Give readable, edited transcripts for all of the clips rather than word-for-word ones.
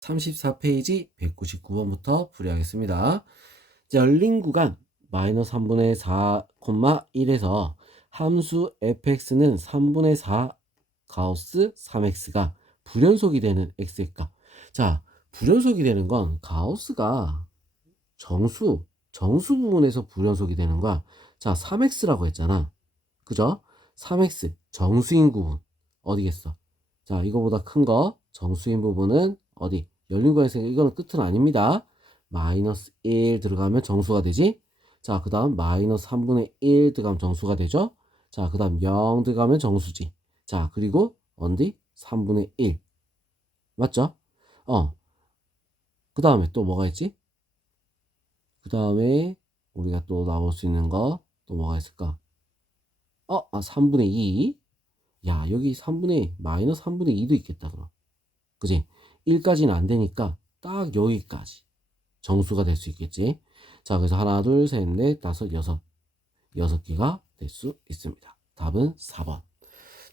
34페이지 199번부터 풀이하겠습니다. 열린 구간 마이너스 3분의 4, 1에서 함수 fx는 3분의 4 가우스 3x가 불연속이 되는 x의 값. 자, 불연속이 되는 건 가우스가 정수 부분에서 불연속이 되는 거야. 자, 3x라고 했잖아. 그죠? 3x 정수인 부분 어디겠어? 자, 이거보다 큰 거 정수인 부분은 어디? 열린 구간에서 이거는 끝은 아닙니다. 마이너스 1 들어가면 정수가 되지. 자, 그 다음 마이너스 3분의 1 들어가면 정수가 되죠. 자, 그 다음 0 들어가면 정수지. 자, 그리고 어디? 3분의 1 맞죠? 그 다음에 또 뭐가 있지? 그 다음에 우리가 또 나올 수 있는 거 또 뭐가 있을까? 3분의 2. 야, 여기 3분의 마이너스 3분의 2도 있겠다 그럼. 그지? 1까지는 안 되니까 딱 여기까지 정수가 될 수 있겠지. 자, 그래서 하나, 둘, 셋, 넷, 다섯, 여섯 개가 될 수 있습니다. 답은 4번.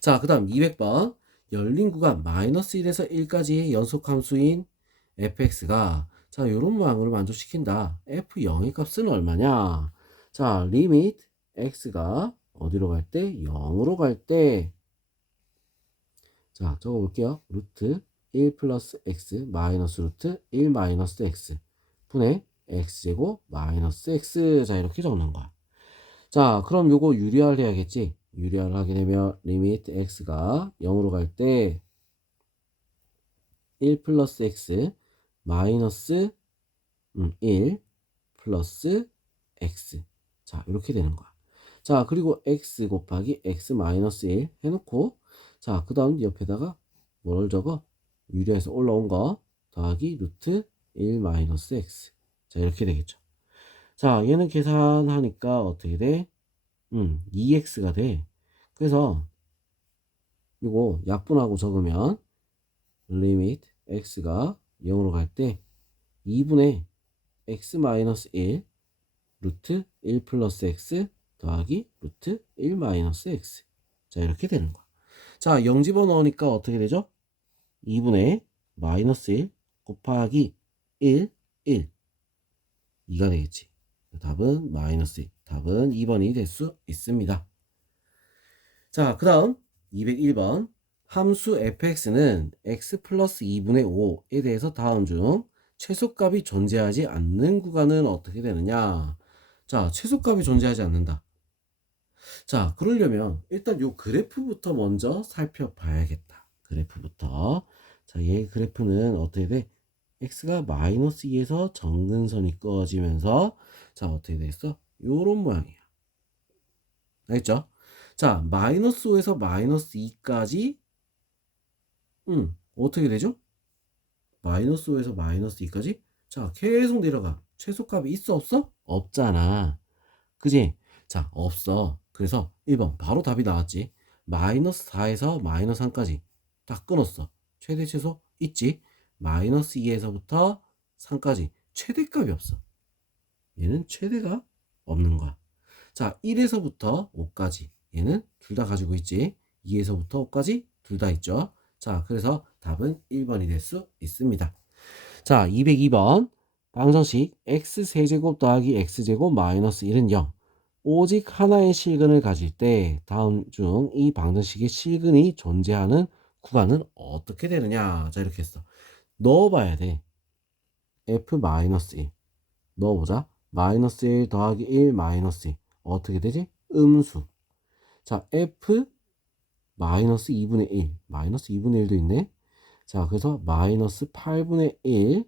자, 그 다음 200번. 열린 구간 마이너스 1에서 1까지의 연속 함수인 fx가 자, 요런 모양으로 만족시킨다. f0의 값은 얼마냐? 자, 리미트 x가 어디로 갈 때? 0으로 갈 때. 자, 적어볼게요. 루트 1 플러스 x 마이너스 루트 1 마이너스 x 분의 x제곱 마이너스 x. 자, 이렇게 적는 거야. 자, 그럼 요거 유리화를 해야겠지. 유리화를 하게 되면 리미트 x가 0으로 갈 때 1 플러스 x 마이너스 1 플러스 x. 자, 이렇게 되는 거야. 자, 그리고 x 곱하기 x 마이너스 1 해놓고 자, 그 다음 옆에다가 뭐를 적어? 유리화에서 올라온 거 더하기 루트 1 마이너스 x. 자, 이렇게 되겠죠. 자, 얘는 계산하니까 어떻게 돼? 2x가 돼. 그래서 이거 약분하고 적으면 리미트 x가 0으로 갈 때 2분의 x 마이너스 1 루트 1 플러스 x 더하기 루트 1 마이너스 x. 자, 이렇게 되는 거야. 자, 0 집어넣으니까 어떻게 되죠? 2분의 마이너스 1 곱하기 1, 2가 되겠지. 답은 마이너스 1. 답은 2번이 될 수 있습니다. 자, 그 다음 201번. 함수 fx는 x 플러스 2분의 5에 대해서 다음 중 최소값이 존재하지 않는 구간은 어떻게 되느냐? 자, 최소값이 존재하지 않는다. 자, 그러려면 일단 요 그래프부터 먼저 살펴봐야겠다. 그래프부터. 자, 얘 그래프는 어떻게 돼? x가 마이너스 2에서 정근선이 꺼지면서 자, 어떻게 됐어? 요런 모양이야. 알겠죠? 자, 마이너스 5에서 마이너스 2까지 어떻게 되죠? 마이너스 5에서 마이너스 2까지 자, 계속 내려가. 최소값이 있어 없어? 없잖아. 그지? 자, 없어. 그래서 1번 바로 답이 나왔지. 마이너스 4에서 마이너스 3까지 딱 끊었어. 최대 최소 있지. 마이너스 2에서부터 3까지 최대값이 없어. 얘는 최대가 없는 거야. 자, 1에서부터 5까지 얘는 둘 다 가지고 있지. 2에서부터 5까지 둘 다 있죠. 자, 그래서 답은 1번이 될 수 있습니다. 자, 202번 방정식 x세제곱 더하기 x제곱 마이너스 1은 0. 오직 하나의 실근을 가질 때 다음 중 이 방정식의 실근이 존재하는 구간은 어떻게 되느냐. 자, 이렇게 했어. 넣어봐야 돼. f-1 넣어보자. 마이너스 1 더하기 1 마이너스 2 어떻게 되지? 음수. 자, f 마이너스 2분의 1 마이너스 2분의 1도 있네. 자, 그래서 마이너스 8분의 1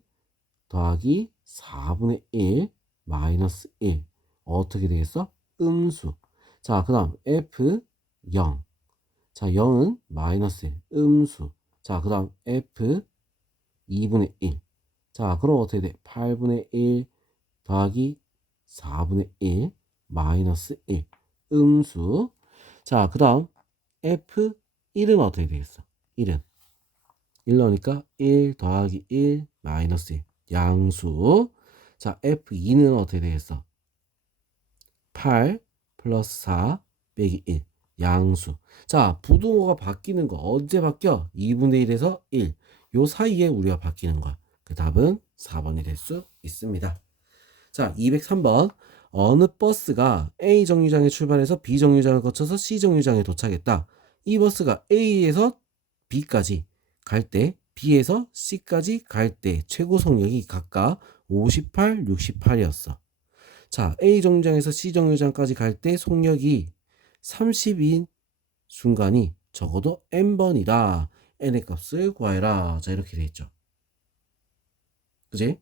더하기 4분의 1 마이너스 1 어떻게 되겠어? 음수. 자, 그 다음 f 0. 자, 0은 마이너스 1 음수. 자, 그 다음 f 2분의 1. 자, 그럼 어떻게 돼? 8분의 1 더하기 4분의 1 마이너스 1 음수. 자, 그 다음 f1은 어떻게 되겠어? 1은 1 넣으니까 1 더하기 1 마이너스 1 양수. 자, f2는 어떻게 되겠어? 8 플러스 4 빼기 1 양수. 자, 부등호가 바뀌는 거 언제 바뀌어? 2분의 1에서 1. 요 사이에 우리가 바뀌는 거야. 그 답은 4번이 될 수 있습니다. 자, 203번. 어느 버스가 A 정류장에 출발해서 B 정류장을 거쳐서 C 정류장에 도착했다. 이 버스가 A에서 B까지 갈 때, B에서 C까지 갈 때 최고 속력이 각각 58, 68이었어. 자, A 정류장에서 C 정류장까지 갈 때 속력이 30인 순간이 적어도 n번이다. n의 값을 구하여라. 자, 이렇게 돼 있죠. 그지?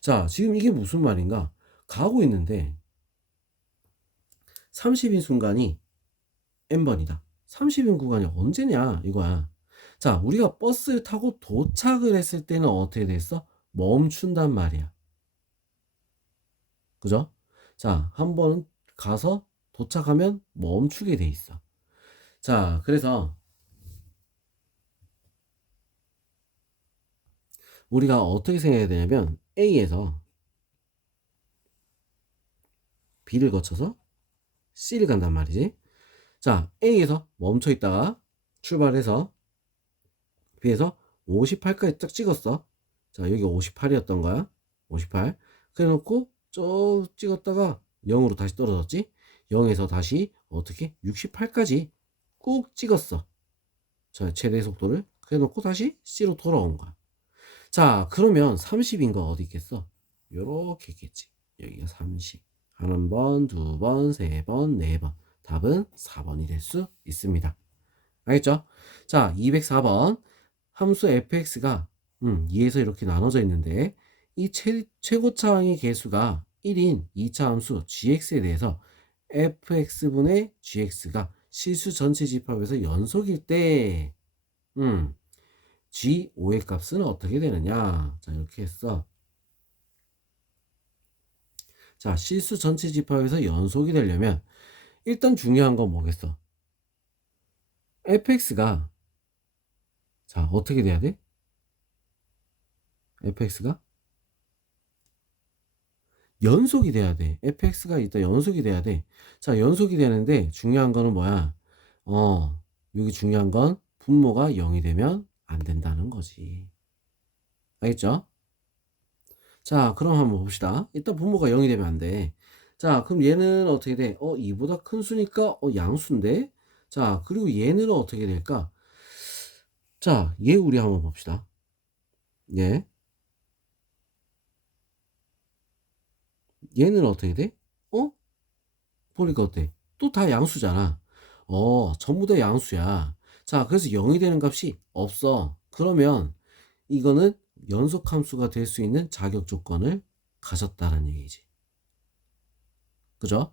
자, 지금 이게 무슨 말인가? 가고 있는데 30인 순간이 n번이다. 30인 구간이 언제냐 이거야. 자, 우리가 버스를 타고 도착을 했을 때는 어떻게 됐어? 멈춘단 말이야. 그죠? 자, 한번 가서 도착하면 멈추게 돼 있어. 자, 그래서 우리가 어떻게 생각해야 되냐면 A에서 B를 거쳐서 C를 간단 말이지. 자, A에서 멈춰 있다가 출발해서 B에서 58까지 딱 찍었어. 자, 여기 58이었던 거야. 58. 그래 놓고 쭉 찍었다가 0으로 다시 떨어졌지. 0에서 다시 어떻게 68까지 꾹 찍었어. 자, 최대 속도를. 그래 놓고 다시 C로 돌아온 거야. 자, 그러면 30인 거 어디 있겠어? 요렇게 있겠지. 여기가 30. 한 번, 두 번, 세 번, 네 번. 답은 4번이 될 수 있습니다. 알겠죠? 자, 204번. 함수 fx가 2에서 이렇게 나눠져 있는데 이 최고차항의 개수가 1인 2차 함수 gx에 대해서 fx분의 gx가 실수 전체 집합에서 연속일 때 G5의 값은 어떻게 되느냐? 자, 이렇게 했어. 자, 실수 전체 집합에서 연속이 되려면 일단 중요한 건 뭐겠어? fx가 자, 어떻게 돼야 돼? fx가 연속이 돼야 돼. fx가 일단 연속이 돼야 돼. 자, 연속이 되는데 중요한 거는 뭐야? 여기 중요한 건 분모가 0이 되면 안 된다는 거지. 알겠죠? 자, 그럼 한번 봅시다. 일단 분모가 0이 되면 안 돼. 자, 그럼 얘는 어떻게 돼? 2보다 큰 수니까 양수인데? 자, 그리고 얘는 어떻게 될까? 자, 얘 우리 한번 봅시다. 얘는 어떻게 돼? 보니까 어때? 또 다 양수잖아. 전부 다 양수야. 자, 그래서 0이 되는 값이 없어. 그러면 이거는 연속 함수가 될 수 있는 자격 조건을 가졌다는 얘기지. 그죠?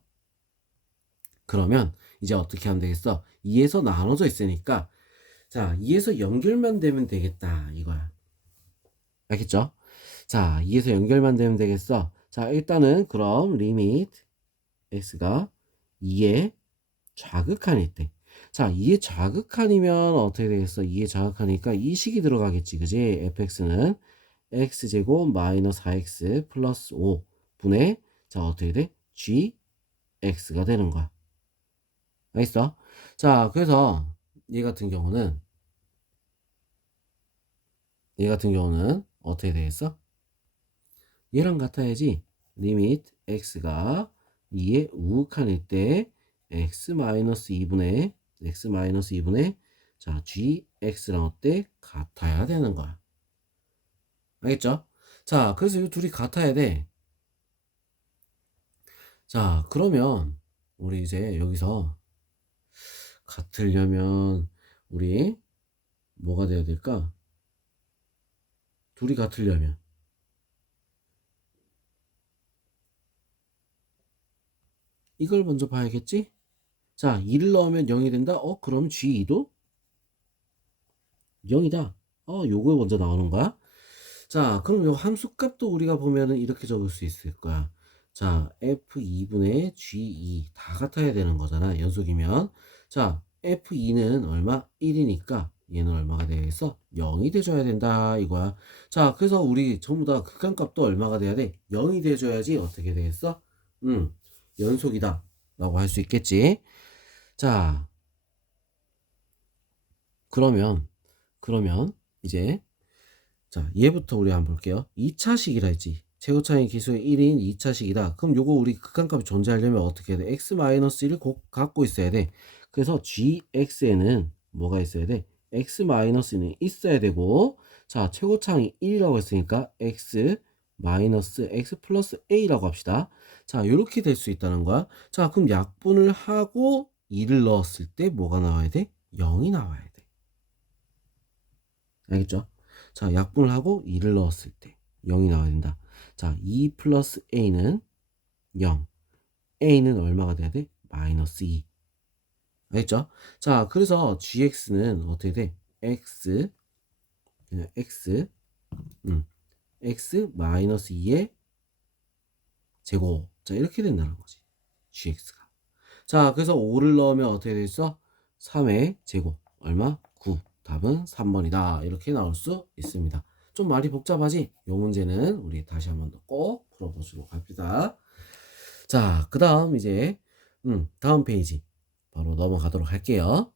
그러면 이제 어떻게 하면 되겠어? 2에서 나눠져 있으니까 자, 2에서 연결만 되면 되겠다 이거야. 알겠죠? 자, 2에서 연결만 되면 되겠어. 자, 일단은 그럼 리미트 x가 2에 좌극한일 때. 자, 2의 좌극한이면 어떻게 되겠어? 2의 좌극하니까 이 식이 들어가겠지. 그지? fx는 x제곱 마이너스 4x 플러스 5 분의 자, 어떻게 돼? gx가 되는 거야. 알겠어? 자, 그래서 얘 같은 경우는 어떻게 되겠어? 얘랑 같아야지. 리미트 x가 2의 우극한일 때 x-2분의 자 gx랑 어때? 같아야 되는 거야. 알겠죠? 자, 그래서 이 둘이 같아야 돼. 자, 그러면 우리 이제 여기서 같으려면 우리 뭐가 돼야 될까? 둘이 같으려면 이걸 먼저 봐야겠지? 자, 2를 넣으면 0이 된다? 그럼 G2도 0이다. 요거 먼저 나오는 거야. 자, 그럼 요 함수값도 우리가 보면은 이렇게 적을 수 있을 거야. 자, F2분의 G2 다 같아야 되는 거잖아. 연속이면. 자, F2는 얼마? 1이니까 얘는 얼마가 되겠어? 0이 돼줘야 된다 이거야. 자, 그래서 우리 전부 다 극한값도 얼마가 돼야 돼? 0이 돼줘야지 어떻게 되겠어? 연속이다 라고 할 수 있겠지. 자, 그러면 이제 자, 얘부터 우리 한번 볼게요. 2차식이라 했지. 최고차항의 기수가 1인 2차식이다. 그럼 요거 우리 극한값이 존재하려면 어떻게 해야 돼? x-1을 꼭 갖고 있어야 돼. 그래서 gx에는 뭐가 있어야 돼? x-는 있어야 되고, 자, 최고차항이 1이라고 했으니까 x x 플러스 a라고 합시다. 자, 요렇게 될 수 있다는 거야. 자, 그럼 약분을 하고 2를 넣었을 때 뭐가 나와야 돼? 0이 나와야 돼. 알겠죠? 자, 약분을 하고 2를 넣었을 때 0이 나와야 된다. 자, 2 플러스 a는 0. a는 얼마가 돼야 돼? 마이너스 2. 알겠죠? 자, 그래서 gx는 어떻게 돼? x, 그냥 x 마이너스 2의 제곱. 자, 이렇게 된다는 거지. gx가. 자, 그래서 5를 넣으면 어떻게 되겠어? 3의 제곱. 얼마? 9. 답은 3번이다. 이렇게 나올 수 있습니다. 좀 말이 복잡하지? 이 문제는 우리 다시 한번 더 꼭 풀어보도록 합시다. 자, 그 다음 이제 다음 페이지 바로 넘어가도록 할게요.